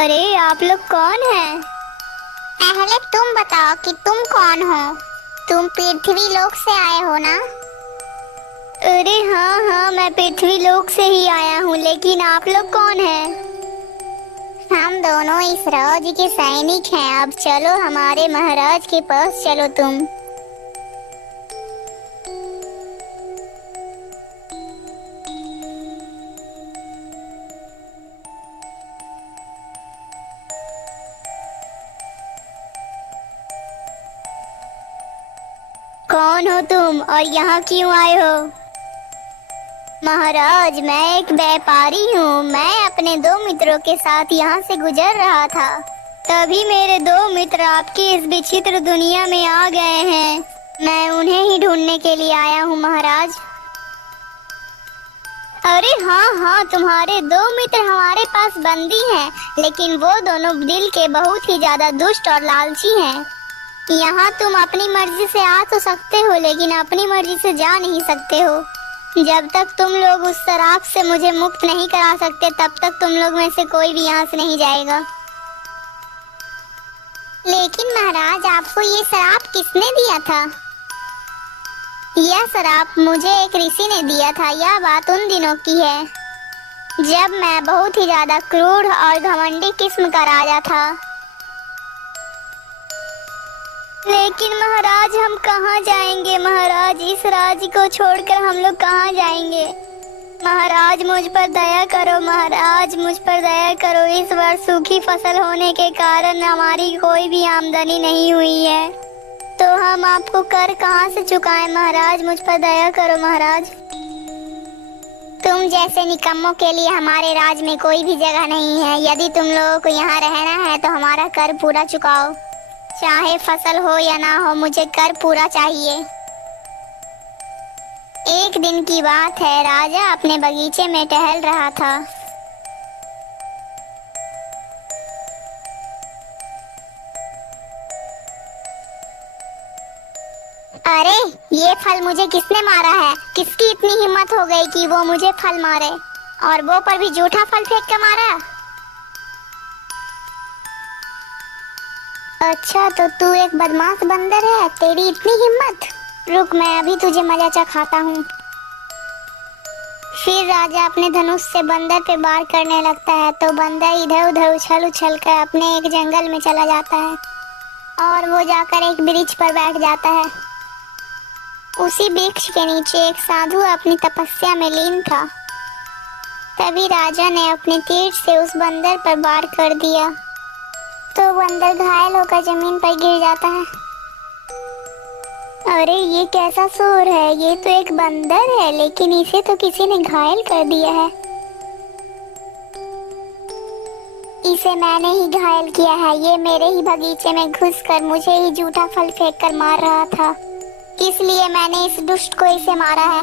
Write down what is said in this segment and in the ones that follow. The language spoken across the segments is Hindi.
अरे आप लोग कौन हैं? पहले तुम बताओ कि तुम कौन हो। तुम पृथ्वी लोक से आए हो ना? अरे हाँ हाँ, मैं पृथ्वी लोक से ही आया हूँ, लेकिन आप लोग कौन हैं? हम दोनों इस राज्य के सैनिक हैं। अब चलो हमारे महाराज के पास चलो तुम। कौन हो तुम और यहाँ क्यों आए हो? महाराज, मैं एक व्यापारी हूँ। मैं अपने दो मित्रों के साथ यहाँ से गुजर रहा था, तभी मेरे दो मित्र आपकी इस विचित्र दुनिया में आ गए हैं। मैं उन्हें ही ढूंढने के लिए आया हूँ महाराज। अरे हाँ हाँ, तुम्हारे दो मित्र हमारे पास बंदी हैं, लेकिन वो दोनों दिल के बहुत ही ज्यादा दुष्ट और लालची हैं। यहाँ तुम अपनी मर्जी से आ तो सकते हो, लेकिन अपनी मर्जी से जा नहीं सकते हो। जब तक तुम लोग उस शराब से मुझे मुक्त नहीं करा सकते, तब तक तुम लोग में से कोई भी यहाँ से नहीं जाएगा। लेकिन महाराज, आपको ये शराब किसने दिया था? यह शराब मुझे एक ऋषि ने दिया था। यह बात उन दिनों की है जब मैं बहुत ही ज्यादा क्रूर और घमंडी किस्म का राजा था। लेकिन महाराज, हम कहाँ जाएंगे? महाराज, इस राज्य को छोड़कर हम लोग कहाँ जाएंगे? महाराज, मुझ पर दया करो। महाराज, मुझ पर दया करो। इस बार सूखी फसल होने के कारण हमारी कोई भी आमदनी नहीं हुई है, तो हम आपको कर कहाँ से चुकाएं? महाराज, मुझ पर दया करो महाराज। तुम जैसे निकम्मों के लिए हमारे राज में कोई भी जगह नहीं है। यदि तुम लोगों को यहाँ रहना है तो हमारा कर पूरा चुकाओ। चाहे फसल हो या ना हो, मुझे कर पूरा चाहिए। एक दिन की बात है, राजा अपने बगीचे में टहल रहा था। अरे, ये फल मुझे किसने मारा है? किसकी इतनी हिम्मत हो गई कि वो मुझे फल मारे, और वो पर भी झूठा फल फेंक कर मारा? अच्छा, तो तू एक बदमाश बंदर है, तेरी इतनी हिम्मत? रुक, मैं अभी तुझे मजा चखाता हूँ। फिर राजा अपने धनुष से बंदर पे वार करने लगता है, तो बंदर इधर उधर उछल उछल कर अपने एक जंगल में चला जाता है और वो जाकर एक वृक्ष पर बैठ जाता है। उसी वृक्ष के नीचे एक साधु अपनी तपस्या में लीन था। तभी राजा ने अपने तीर से उस बंदर पर वार कर दिया, तो बंदर घायल होकर जमीन पर गिर जाता है। अरे, ये कैसा शोर है? ये तो एक बंदर है, लेकिन इसे तो किसी ने घायल कर दिया है। इसे मैंने ही घायल किया है। ये मेरे ही बगीचे में घुसकर मुझे ही झूठा फल फेंक कर मार रहा था, इसलिए मैंने इस दुष्ट को इसे मारा है।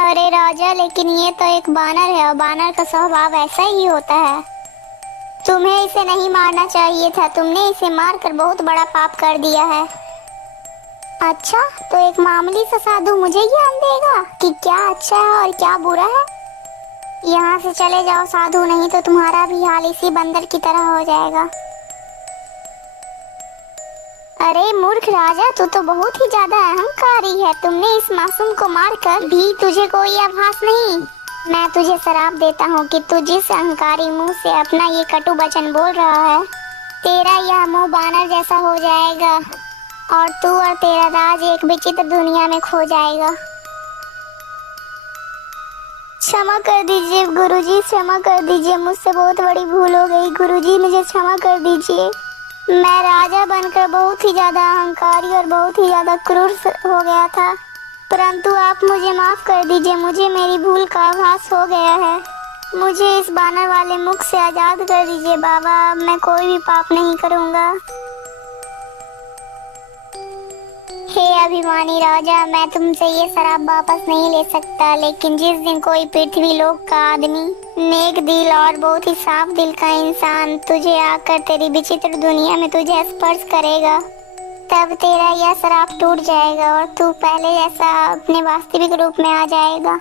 अरे राजा, लेकिन ये तो एक बानर है और बानर का स्वभाव ऐसा ही होता है। तुम्हें इसे नहीं मारना चाहिए था। तुमने इसे मारकर बहुत बड़ा पाप कर दिया है। अच्छा, तो एक मामूली सा साधु मुझे ज्ञान देगा कि क्या अच्छा है और क्या बुरा है? यहाँ से चले जाओ साधु, नहीं तो तुम्हारा भी हाल इसी बंदर की तरह हो जाएगा। अरे मूर्ख राजा, तू तो बहुत ही ज्यादा अहंकारी है। तुमने इस मासूम को मारकर भी तुझे कोई आभास नहीं? मैं तुझे श्राप देता हूँ कि तू जिस अहंकारी मुंह से अपना ये कटु वचन बोल रहा है, तेरा यह मुंह बानर जैसा हो जाएगा और तू और तेरा राज एक विचित्र दुनिया में खो जाएगा। क्षमा कर दीजिए गुरुजी, क्षमा कर दीजिए। मुझसे बहुत बड़ी भूल हो गई गुरुजी, मुझे क्षमा कर दीजिए। मैं राजा बनकर बहुत ही ज्यादा अहंकारी और बहुत ही ज्यादा क्रूर हो गया था, परंतु आप मुझे माफ कर दीजिए। मुझे मेरी भूल का आभास हो गया है। मुझे इस बानर वाले मुख से आजाद कर दीजिए बाबा। अब मैं कोई भी पाप नहीं करूँगा। हे अभिमानी राजा, मैं तुमसे ये शराब वापस नहीं ले सकता, लेकिन जिस दिन कोई पृथ्वी लोक का आदमी, नेक दिल और बहुत ही साफ दिल का इंसान तुझे आकर तेरी विचित्र दुनिया में तुझे स्पर्श करेगा, तब तेरा यह शराब टूट जाएगा और तू पहले जैसा अपने वास्तविक रूप में आ जाएगा।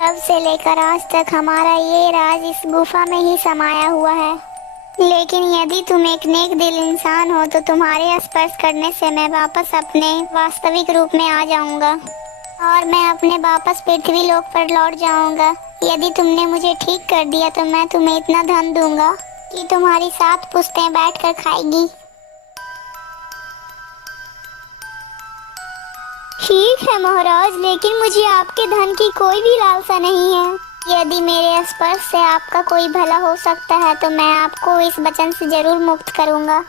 तब से लेकर आज तक हमारा ये राज इस गुफा में ही समाया हुआ है। लेकिन यदि तुम एक नेक दिल इंसान हो तो तुम्हारे स्पर्श करने से मैं वापस अपने वास्तविक रूप में आ जाऊंगा और मैं अपने वापस पृथ्वी लोक पर लौट जाऊंगा। यदि तुमने मुझे ठीक कर दिया तो मैं तुम्हें इतना धन दूंगा कि तुम्हारी 7 पुश्तें बैठकर खाएगी। ठीक है महाराज, लेकिन मुझे आपके धन की कोई भी लालसा नहीं है। यदि मेरे स्पर्श से आपका कोई भला हो सकता है तो मैं आपको इस वचन से जरूर मुक्त करूंगा।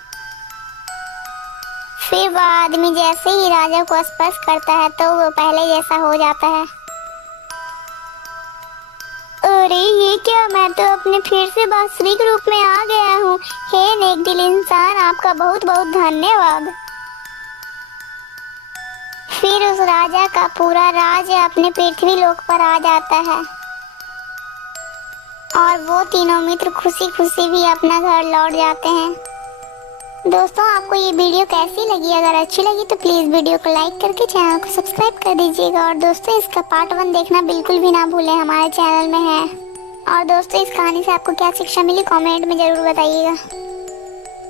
फिर वह आदमी जैसे ही राजा को स्पर्श करता है तो वो पहले जैसा हो जाता है। अरे ये क्या, मैं तो अपने फिर से वास्तविक रूप में आ गया हूँ। हे नेक दिल इंसान, आपका बहुत बहुत धन्यवाद। फिर उस राजा का पूरा राज्य अपने पृथ्वी लोक पर आ जाता है और वो तीनों मित्र खुशी खुशी भी अपना घर लौट जाते हैं। दोस्तों, आपको ये वीडियो कैसी लगी? अगर अच्छी लगी तो प्लीज़ वीडियो को लाइक करके चैनल को सब्सक्राइब कर दीजिएगा। और दोस्तों, इसका पार्ट 1 देखना बिल्कुल भी ना भूलें, हमारे चैनल में है। और दोस्तों, इस कहानी से आपको क्या शिक्षा मिली कमेंट में ज़रूर बताइएगा।